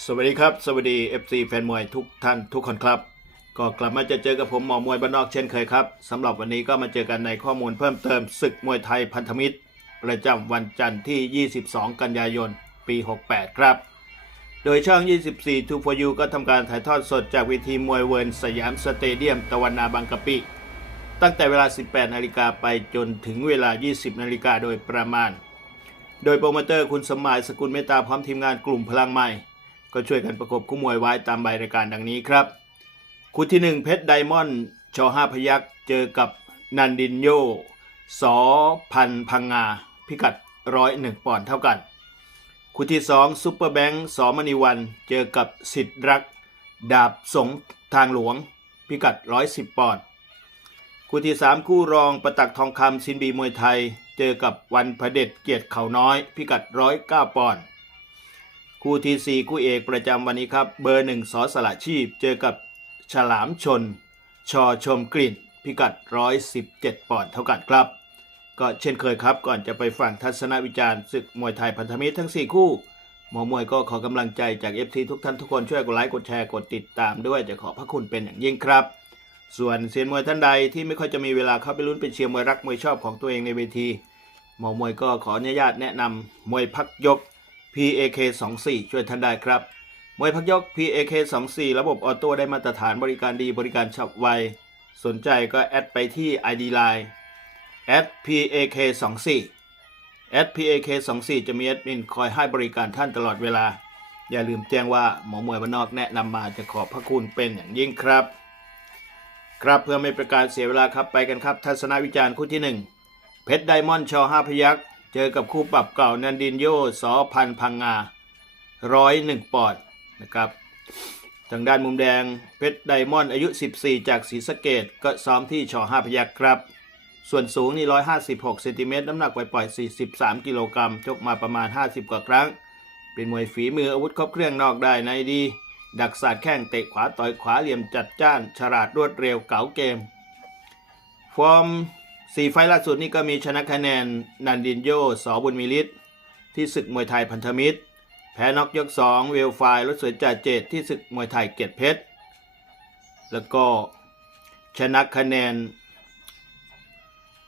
สวัสดีครับ สวัสดี FC แฟนมวยทุกท่านทุกคนครับ ก็กลับมาจะเจอกับผมหมอมวยบ้านนอกเช่นเคยครับสำหรับวันนี้ก็มาเจอกันในข้อมูลเพิ่มเติมศึกมวยไทยพันธมิตร ประจำวันจันทร์ที่ 22 กันยายน ปี 68 ครับ โดยช่อง 24 2 for you ก็ทำการถ่ายทอดสดจากเวทีมวยเวิร์นสยามสเตเดียมตะวันนาบางกะปิ ตั้งแต่เวลา 18 นาฬิกาไปจนถึงเวลา 20 นาฬิกาโดยประมาณ โดยโปรโมเตอร์คุณสมหมายสกุลเมตตาพร้อมทีมงานกลุ่มพลังใหม่ ก็ช่วยกันประกบคู่มวยไว้ตามใบรายการดังนี้ครับ คู่ที่ 1 เพชรไดมอนด์ชอห้าพยักเจอกับนันดินโยสอพันพังงา พิกัดร้อยหนึ่งปอนด์เท่ากัน คู่ที่2ซุปเปอร์แบงค์สอมณีวัน เจอกับสิทธิ์รัก ดาบสงทางหลวง พิกัดร้อยสิบปอนด์คู่ที่ 3 คู่รองประตักทองคำซินบีมวยไทย เจอกับวันพระเด็จเกียรติเขาน้อย พิกัดร้อยเก้าปอนด์ คู่ที่ 4 คู่เอกประจำวันนี้ครับ เบอร์หนึ่งสอสละชีพ เจอกับฉลามชน ชอชมกลิ่น พิกัด 117 ปอนด์เท่ากันครับ ก็เช่นเคยครับ ก่อนจะไปฟังทัศนวิจารณ์ศึกมวยไทยพันธมิตรทั้ง 4 คู่ หมอมวยก็ขอกำลังใจจาก FT ทุกท่านทุกคนช่วยกดไลค์กดแชร์กดติดตามด้วยจะขอพระคุณเป็นอย่างยิ่งครับส่วนเซียนมวยท่านใดที่ไม่ค่อยจะมีเวลาเข้าไปลุ้นเป็นเชียร์มวยรักมวยชอบของตัวเองในเวที หมอมวยก็ขออนุญาตแนะนำมวยพักยก PAK 24ช่วยท่านได้ครับ มวยพักยก PAK 24ระบบออโต้ได้มาตรฐานบริการดีบริการฉับไว สนใจก็แอดไปที่ ID Line PAK 24 PAK 24จะมีแอดมินคอยให้บริการท่านตลอดเวลา อย่าลืมแจ้งว่าหมอมวยบ้านนอกแนะนำมาจะขอบพระคุณเป็นอย่างยิ่งครับ ครับเพื่อไม่ประการเสียเวลาครับไปกันครับ ทัศนวิจารณ์คู่ที่หนึ่งเพชรไดมอนด์ชอห้าพยัก เจอกับคู่ปรับเก่านันดินโยสอพันพังงาร้อยหนึ่งปอนด์นะครับ ทางด้านมุมแดงเพชรไดมอนด์อายุ 14 จากศรีสะเกดก็ซ้อมที่ชอห้าพยักครับ ส่วนสูงนี่ 156เซนติเมตรน้ำหนักปล่อยๆ43 กิโลกรัมชกมาประมาณ 50 กว่าครั้ง เป็นมวยฝีมืออาวุธครบเครื่องนอกได้ในดี ดักศาสตร์แข้งเตะขวาต่อยขวาเหลี่ยมจัดจ้าน ฉลาดรวดเร็วเก๋าเกม ฟอร์ม สี่ไฟล์ล่าสุดนี่ก็มีชนะคะแนนนันดินโยสอบุญมีฤทธิ์ที่ศึกมวยไทยพันธมิตร แพ้น็อกยก 2 เวลไฟล์รถสวยจ่าเจตที่ศึกมวยไทยเกียรติเพชร แล้วก็ชนะคะแนน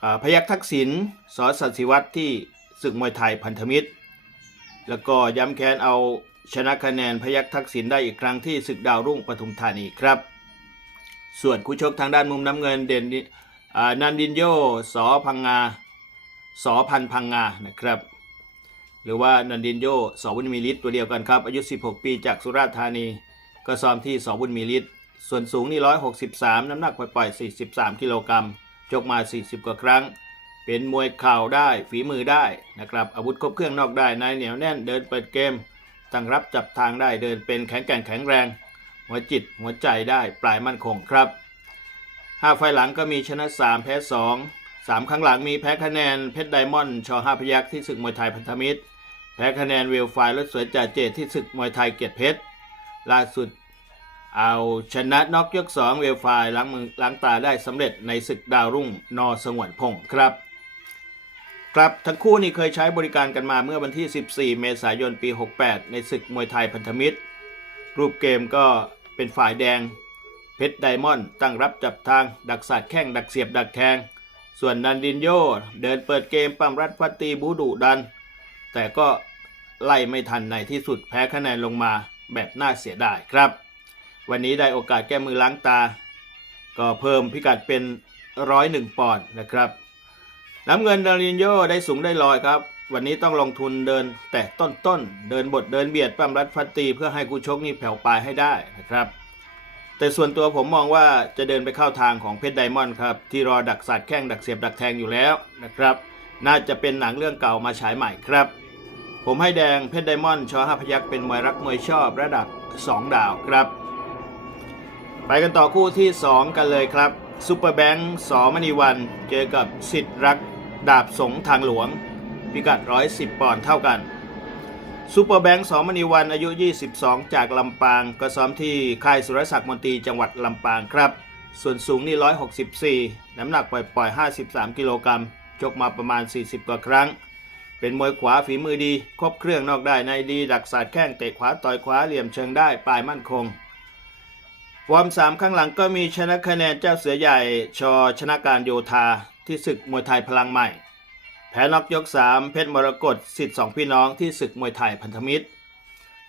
อ่าพยัคฆ์ทักษิณสอสัตย์ศิวัตรที่ศึกมวยไทยพันธมิตร แล้วก็ย้ำแค้นเอาชนะคะแนนพยัคฆ์ทักษิณได้อีกครั้งที่ศึกดาวรุ่งปทุมธานีครับ ส่วนคู่ชกทางด้านมุมน้ำเงินเด่น นันดินโยสอพังงาสอพันพังงานะครับ หรือว่านันดินโยสอบุญมีฤทธิ์ตัวเดียวกันครับ อายุ 16 ปีจากสุราษฎร์ธานี ก็ซ้อมที่สอบุญมีฤทธิ์ส่วนสูงนี่163 น้ำหนักปล่อยๆ43 กิโลกรัมชกมา 40 กว่าครั้ง เป็นมวยเข่าได้ฝีมือได้นะครับอาวุธครบเครื่องนอกได้นายเหนียวแน่นเดินเปิดเกมตั้งรับจับทางได้เดินเป็นแข็งแกร่งแข็งแรง หัวจิตหัวใจได้ปลายมั่นคงครับ ห้าไฟหลังก็มีชนะ 3 แพ้ 2 3 ครั้งหลังมีแพ้คะแนนเพชรไดมอนด์ชอห้าพยักที่ศึกมวยไทยพันธมิตร แพ้คะแนนเวลไฟรถสวยจ่าเจตที่ศึกมวยไทยเกียรติเพชรล่าสุดเอาชนะน็อกยก 2 เวลไฟล์ล้างมือล้างตาได้สำเร็จในศึกดาวรุ่งนอสงวนพงศ์ครับ ครับทั้งคู่นี่เคยใช้บริการกันมาเมื่อวันที่ 14 เมษายนปี 68 ในศึกมวยไทยพันธมิตร รูปเกมก็เป็นฝ่ายแดง เพชรไดมอนด์ตั้งรับจับทางดักสาดแข้งดักเสียบดักแทง ส่วนนันดินโยเดินเปิดเกมปั้มรัดฟัตีบูดุดัน แต่ก็ไล่ไม่ทันในที่สุดแพ้คะแนนลงมาแบบน่าเสียดายครับ วันนี้ได้โอกาสแก้มือล้างตา ก็เพิ่มพิกัดเป็นร้อยหนึ่งปอนด์นะครับ น้ำเงินดารินโยได้สูงได้ลอยครับ วันนี้ต้องลงทุนเดินแต่ต้นต้นๆเดินบทเดินเบียดปั้มรัดฟัตีเพื่อให้กูชกนี่แผ่วปลายให้ได้นะครับ แต่ส่วนตัวผมมองว่าจะเดินไปเข้าทางของเพชรไดมอนด์ครับที่รอดักสัตว์แข้งดักเสียบดักแทงอยู่แล้วนะครับ น่าจะเป็นหนังเรื่องเก่ามาฉายใหม่ครับ ผมให้แดงเพชรไดมอนด์ชอห้าพยักเป็นมวยรักมวยชอบระดับ 2 ดาวครับ ไปกันต่อคู่ที่ 2 กันเลยครับซูเปอร์แบงค์สอมณีวัน เจอกับสิทธิ์รักดาบสงทางหลวง พิกัด 110 ปอนด์เท่ากัน ซูเปอร์แบงค์สอมณีวันอายุ 22 จากลำปาง ก็ซ้อมที่ค่ายสุรศักดิ์มนตรีจังหวัดลำปางครับ ส่วนสูงนี่ 164 น้ำหนักปล่อย ๆ 53 กิโลกรัมชกมาประมาณ 40 กว่าครั้ง เป็นมวยขวาฝีมือดี ครบเครื่องนอกได้ในดี ดักสาดแข้งเตะขวาต่อยขวาเหลี่ยมเชิงได้ปลายมั่นคงฟอร์มสามข้างหลังก็มีชนะคะแนนเจ้าเสือใหญ่ชอชนะการโยธาที่ศึกมวยไทยพลังใหม่ แพ้น็อกยก 3 เพชรมรกตสิทธิ์สองพี่น้องที่ศึกมวยไทยพันธมิตร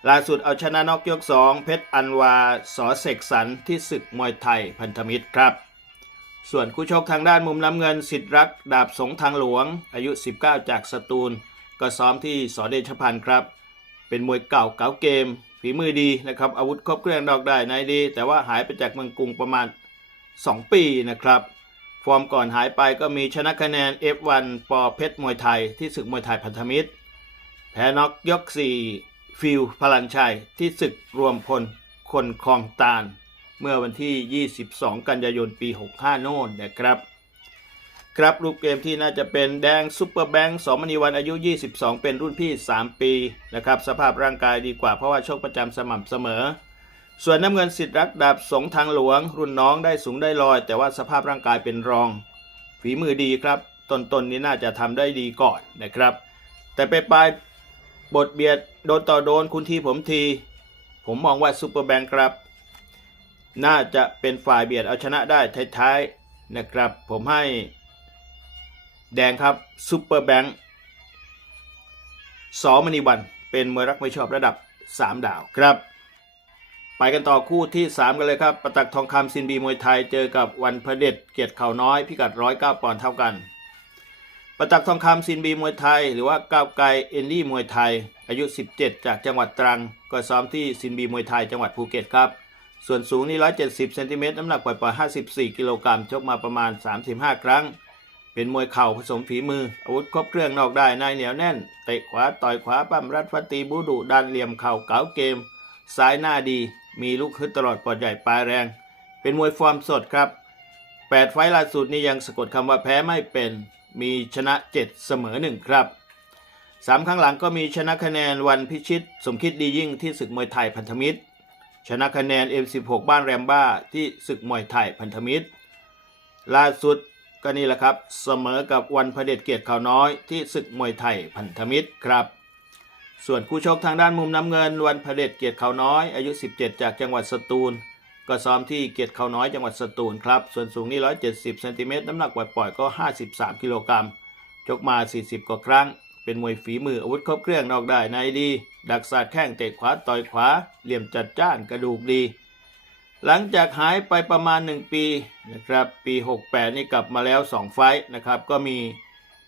ล่าสุดเอาชนะน็อกยก 2 เพชรอันวาสอเสกสรรที่ศึกมวยไทยพันธมิตรครับ ส่วนคู่ชกทางด้านมุมน้ำเงินสิทธิ์รักดาบสงทางหลวง อายุ 19 จากสตูล ก็ซ้อมที่สอเดชพันธ์ครับ เป็นมวยเก่าเก๋าเกม ฝีมือดีนะครับอาวุธครบเครื่องดอกได้ในดี แต่ว่าหายไปจากเมืองกรุงประมาณ 2 ปีนะครับ ฟอร์มก่อนหายไปก็มีชนะคะแนน F1 ปอเพชรมวยไทยที่ศึกมวยไทยพันธมิตร แพ้น็อกยก 4 ฟิลพลันชัยที่ศึกรวมพลคนคลองตาล เมื่อวันที่ 22 กันยายนปี 65 โน่นนะครับ ครับรูปเกมที่น่าจะเป็นแดงซุปเปอร์แบงค์สมณีวันอายุ 22 เป็นรุ่นพี่ 3 ปีนะครับสภาพร่างกายดีกว่าเพราะว่าโชคประจำสม่ำเสมอ ส่วนน้ำเงินสิทธิ์รักดาบสงทางหลวง รุ่นน้องได้สูงได้ลอย แต่ว่าสภาพร่างกายเป็นรอง ฝีมือดีครับตนๆนนี้น่าจะทำได้ดีก่อนนะครับ แต่ไปปลายบทเบียดโดนต่อโดนคุณทีผมที ผมมองว่าซุปเปอร์แบงค์ครับ น่าจะเป็นฝ่ายเบียดเอาชนะได้ท้ายๆนะครับ ผมให้แดงครับซุปเปอร์แบงค์สอมณีวันเป็นมวยรักไม่ชอบระดับ 3 ดาวครับ ไปกันต่อคู่ที่ 3 กันเลยครับ ประตักทองคำซินบีมวยไทยเจอกับวันพระเด็จเกียรติเข่าน้อย พิกัด 109 ปอนด์เท่ากัน ประตักทองคำซินบีมวยไทย หรือว่าก้าวไกลเอนดี้มวยไทย อายุ 17 จากจังหวัดตรัง ก็ซ้อมที่ซินบีมวยไทยจังหวัดภูเก็ตครับ ส่วนสูงนี่ 170 เซนติเมตร น้ำหนักปล่อยๆ54 กิโลกรัม ชกมาประมาณ 35 ครั้ง เป็นมวยเข่าผสมฝีมือ อาวุธครบเครื่องนอกได้ในเหนียวแน่น เตะขวาต่อยขวาปั้มรัดฟัดตีบูดุดันเหลี่ยมเข่าเก๋าเกม ซ้ายหน้าดี มีลูกฮึดตลอดปอดใหญ่ปลายแรง เป็นมวยฟอร์มสดครับ 8 ไฟล์ล่าสุดนี่ยังสะกดคำว่าแพ้ไม่เป็น มีชนะ 7 เสมอ 1 ครับสามครั้งหลังก็มีชนะคะแนนวันพิชิต สมคิดดียิ่งที่ศึกมวยไทยพันธมิตร ชนะคะแนน M16 บ้านแรมบ้าที่ศึกมวยไทยพันธมิตร ล่าสุดก็นี่แหละครับ เสมอกับวันพระเดชเกียรติเขาวน้อยที่ศึกมวยไทยพันธมิตรครับ ส่วนคู่ชกทางด้านมุมน้ำเงิน วันพระเดชเกียรติเขาน้อย อายุ 17 จากจังหวัดสตูล ก็ซ้อมที่เกียรติเขาน้อยจังหวัดสตูลครับ ส่วนสูงนี่ 170เซนติเมตรน้ำหนักปล่อยๆก็ 53 กิโลกรัมชกมา 40 กว่าครั้ง เป็นมวยฝีมืออาวุธครบเครื่องนอกได้ในดี ดักสาดแข้งเตะขวาต่อยขวา เหลี่ยมจัดจ้านกระดูกดี หลังจากหายไปประมาณ 1 ปีนะครับปี 68 นี่กลับมาแล้ว 2 ไฟต์นะครับก็มี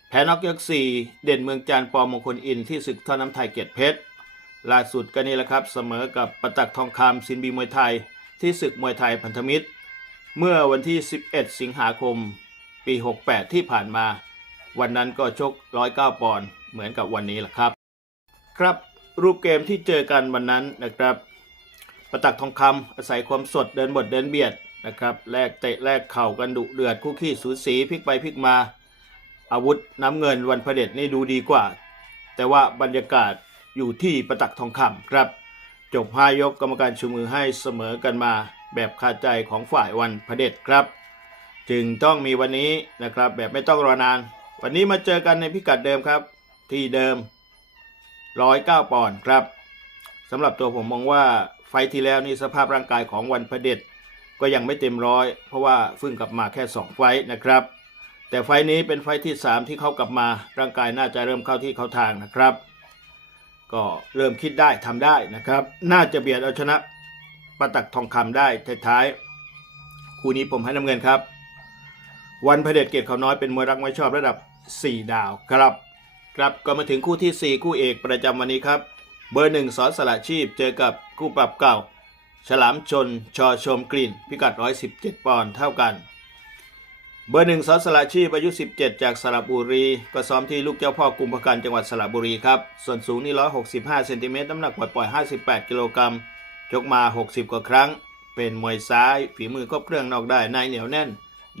แพ้นอกยก4เด่นเมืองจันทร์ปอมงคลอินที่ศึกท่อน้ำไทยเกียรติเพชรล่าสุดก็นี่แหละครับเสมอกับประตักทองคำซินบีมวยไทย ที่ศึกมวยไทยพันธมิตร เมื่อวันที่ 11 สิงหาคม ปี 68 ที่ผ่านมา วันนั้นก็ชก 109 ปอนด์เหมือนกับวันนี้แหละครับ ครับรูปเกมที่เจอกันวันนั้นนะครับ ประตักทองคำอาศัยความสดเดินบทเดินเบียดนะครับแลกเตะแลกเข่ากันดุเดือดคู่ขี้สูสีพลิกไปพลิกมา อาวุธน้ำเงินวันพระเด็จนี่ดูดีกว่า แต่ว่าบรรยากาศอยู่ที่ประตักทองคำครับ จบห้ายกกรรมการชูมือให้เสมอกันมาแบบคาใจของฝ่ายวันพระเด็จครับ จึงต้องมีวันนี้นะครับแบบไม่ต้องรอนาน วันนี้มาเจอกันในพิกัดเดิมครับ ที่เดิม 109 ปอนด์ครับสำหรับตัวผมมองว่าไฟที่แล้วนี่สภาพร่างกายของวันพระเด็จก็ยังไม่เต็มร้อย เพราะว่าเพิ่งกลับมาแค่ 2 ไฟนะครับ แต่ไฟนี้เป็นไฟที่ 3 ที่เขากลับมาร่างกายน่าจะเริ่มเข้าที่เข้าทางนะครับ ก็เริ่มคิดได้ทำได้นะครับ น่าจะเบียดเอาชนะประตักทองคำได้ท้ายๆคู่นี้ผมให้น้ำเงินครับ วันพเดชเกียรติเขาน้อยเป็นมวยรักไม่ชอบระดับ 4 ดาวครับ ครับก็มาถึงคู่ทีสี่4 คู่เอกประจำวันนี้ครับ เบอร์หนึ่งสอนสละชีพเจอกับคู่ปรับเก่า ฉลามชนชอชมกลิ่นพิกัด 117 ปอนด์เท่ากัน เบอร์หนึ่งสอสละชีพอายุ 17 จากสระบุรี ก็ซ้อมที่ลูกเจ้าพ่อกุมภกันจังหวัดสระบุรีครับ ส่วนสูงนี่ 165 เซนติเมตรน้ำหนักปล่อยๆ58 กิโลกรัมชกมา 60 กว่าครั้ง เป็นมวยซ้าย ฝีมือครบเครื่องนอกได้ในเหนียวแน่น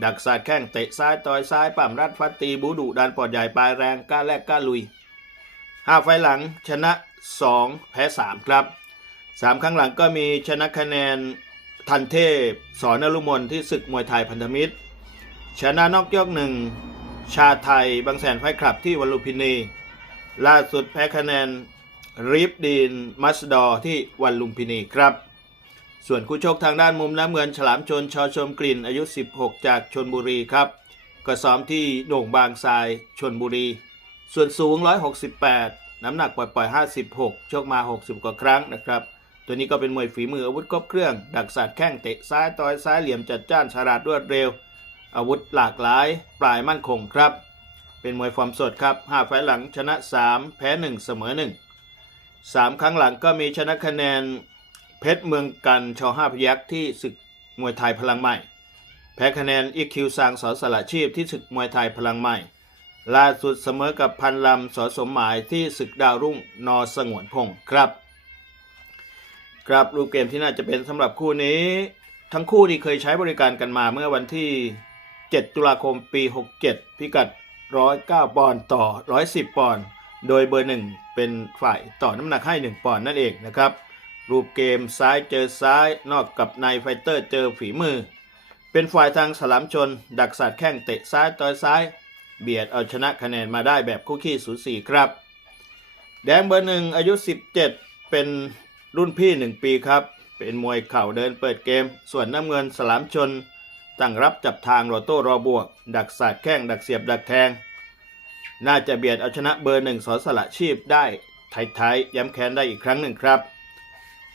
ดักสาดแข้งเตะซ้ายต่อยซ้ายปั่มรัดฟัดตีบูดุดันปอดใหญ่ปลายแรงกล้าแลกกล้าลุยห้าไฟหลังชนะ 2 แพ้ 3 ครับสามครั้งหลังก็มีชนะคะแนนทันเทพสอนนรุมนที่ศึกมวยไทยพันธมิตร ชนะนอกยกหนึ่ง ชาไทยบางแสนไฟคลับที่วันลุมพินี ล่าสุดแพ้คะแนนริฟดีนมัสดอที่วันลุมพินีครับ ส่วนคู่ชกทางด้านมุมน้ำเงินฉลามชนชอชมกลิ่นอายุ 16 จากชนบุรีครับก็ซ้อมที่โด่งบางทรายชนบุรี ส่วนสูง 168 น้ำหนักปล่อยๆ56 ชกมา 60 กว่าครั้งนะครับ ตัวนี้ก็เป็นมวยฝีมืออาวุธครบเครื่อง ดักสัตว์แข้งเตะซ้ายต่อยซ้ายเหลี่ยมจัดจ้านฉลาดรวดเร็ว อาวุธหลากหลาย ปลายมั่นคงครับ เป็นมวยฟอร์มสดครับ5ไฟล์หลังชนะ 3 แพ้ 1 เสมอ 1 3 ครั้งหลังก็มีชนะคะแนนเพชรเมืองกันชอห้าพยักที่ศึกมวยไทยพลังใหม่ แพ้คะแนนอีคิวซางสอสละชีพที่ศึกมวยไทยพลังใหม่ ล่าสุดเสมอกับพันลำสอสมหมายที่ศึกดาวรุ่งนอสงวนพงศ์ครับ ครับรูปเกมที่น่าจะเป็นสำหรับคู่นี้ ทั้งคู่ที่เคยใช้บริการกันมาเมื่อวันที่ 7 ตุลาคมปี 67 พิกัด 109 ปอนด์ต่อ 110 ปอนด์ โดยเบอร์หนึ่งเป็นฝ่ายต่อน้ำหนักให้ 1 ปอนด์นั่นเองนะครับ รูปเกมซ้ายเจอซ้ายนอกกับในไฟเตอร์เจอฝีมือ เป็นฝ่ายทางสลามชน ดักสัตว์แข้งเตะซ้ายต่อยซ้าย เบียดเอาชนะคะแนนมาได้แบบคู่ขี้สูสีครับ แดงเบอร์หนึ่งอายุ 17 เป็นรุ่นพี่ 1 ปีครับ เป็นมวยเข่าเดินเปิดเกม ส่วนน้ำเงินสลามชน ตั้งรับจับทางรอโต้รอบวก ดักสาดแข้งดักเสียบดักแทง น่าจะเบียดเอาชนะเบอร์หนึ่งสอสละชีพได้ท้ายๆย้ำแค้นได้อีกครั้งหนึ่งครับ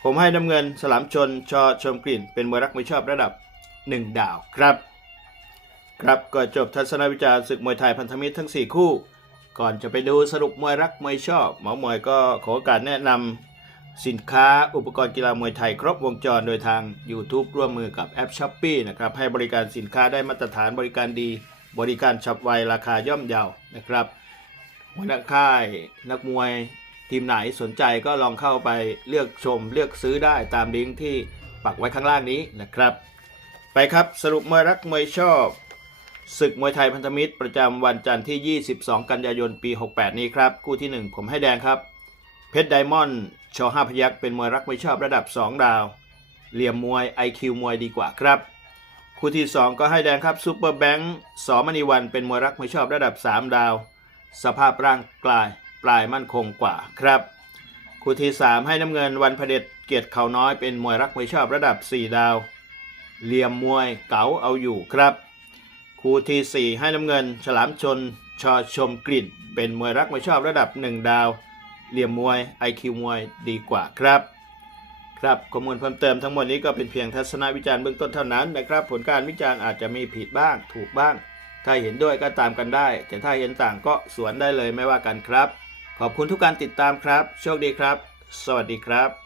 ผมให้น้ำเงินสลามชนชอชมกลิ่น เป็นมวยรักไม่ชอบระดับ 1 ดาวครับ ครับก็จบทัศนวิจารณ์ศึกมวยไทยพันธมิตรทั้ง 4 คู่ ก่อนจะไปดูสรุปมวยรักมวยชอบ หมอมวยก็ขอโอกาสแนะนำ สินค้าอุปกรณ์กีฬามวยไทยครบวงจรโดยทาง YouTube ร่วมมือกับแอป s h อ p e e นะครับ ให้บริการสินค้าได้มาตรฐานบริการดี บริการฉับไวราคาย่อมเยานะครับหัวหน้าค่ายนักมวยทีมไหนสนใจก็ลองเข้าไปเลือกชมเลือกซื้อได้ตามลิงก์ที่ปักไว้ข้างล่างนี้นะครับ ไปครับสรุปมวยรักมวยชอบศึกมวยไทยพันธมิตรประจำวันจันทร์ที่ 22 กันยายนปี 68 นี้ครับ คู่ที่ 1 ผมให้แดงครับ เพชรไดมอนด์ ชอห้าพยักเป็นมวยรักไม่ชอบระดับ 2 ดาว เหลี่ยมมวย IQ มวยดีกว่าครับ คู่ที่ 2 ก็ให้แดงครับซูเปอร์แบงค์สอมณีวันเป็นมวยรักไม่ชอบระดับ 3 ดาว สภาพร่างกายปลายมั่นคงกว่าครับ คู่ที่ 3 ให้น้ำเงินวันพเด็จเกียรติเขาน้อยเป็นมวยรักไม่ชอบระดับ 4 ดาว เหลี่ยมมวยเก๋าเอาอยู่ครับคู่ที่ 4 ให้น้ำเงิน ฉลามชนชอชมกลิ่น เป็นมวยรักไม่ชอบระดับ 1 ดาว เหลี่ยมมวย IQ มวยดีกว่าครับ ครับข้อมูลเพิ่มเติมทั้งหมดนี้ก็เป็นเพียงทัศนวิจารณ์เบื้องต้นเท่านั้นนะครับ ผลการวิจารณ์อาจจะมีผิดบ้าง ถูกบ้าง ถ้าเห็นด้วยก็ตามกันได้ แต่ถ้าเห็นต่างก็สวนได้เลยไม่ว่ากันครับ ขอบคุณทุกการติดตามครับ โชคดีครับ สวัสดีครับ